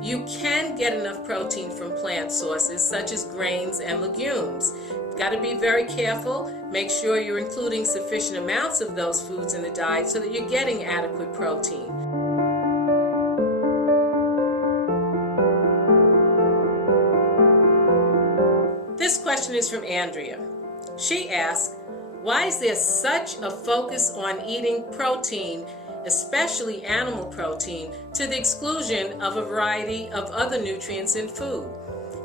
You can get enough protein from plant sources such as grains and legumes. You've got to be very careful. Make sure you're including sufficient amounts of those foods in the diet so that you're getting adequate protein. This question is from Andrea. She asks, why is there such a focus on eating protein, especially animal protein, to the exclusion of a variety of other nutrients in food?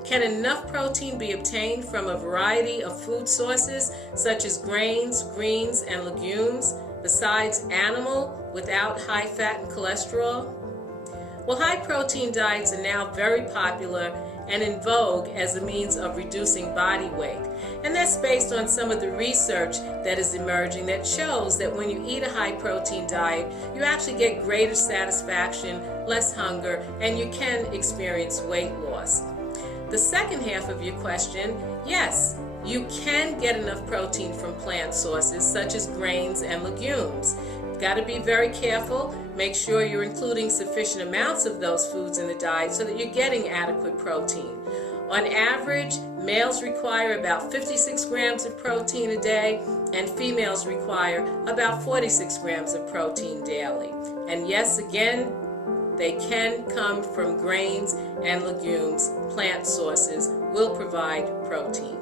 Can enough protein be obtained from a variety of food sources, such as grains, greens, and legumes, besides animal, without high fat and cholesterol? Well, high-protein diets are now very popular and in vogue as a means of reducing body weight. And that's based on some of the research that is emerging that shows that when you eat a high-protein diet, you actually get greater satisfaction, less hunger, and you can experience weight loss. The second half of your question, yes, you can get enough protein from plant sources such as grains and legumes. You've got to be very careful. Make sure you're including sufficient amounts of those foods in the diet so that you're getting adequate protein. On average, males require about 56 grams of protein a day, and females require about 46 grams of protein daily. And yes, again, they can come from grains and legumes. Plant sources will provide protein.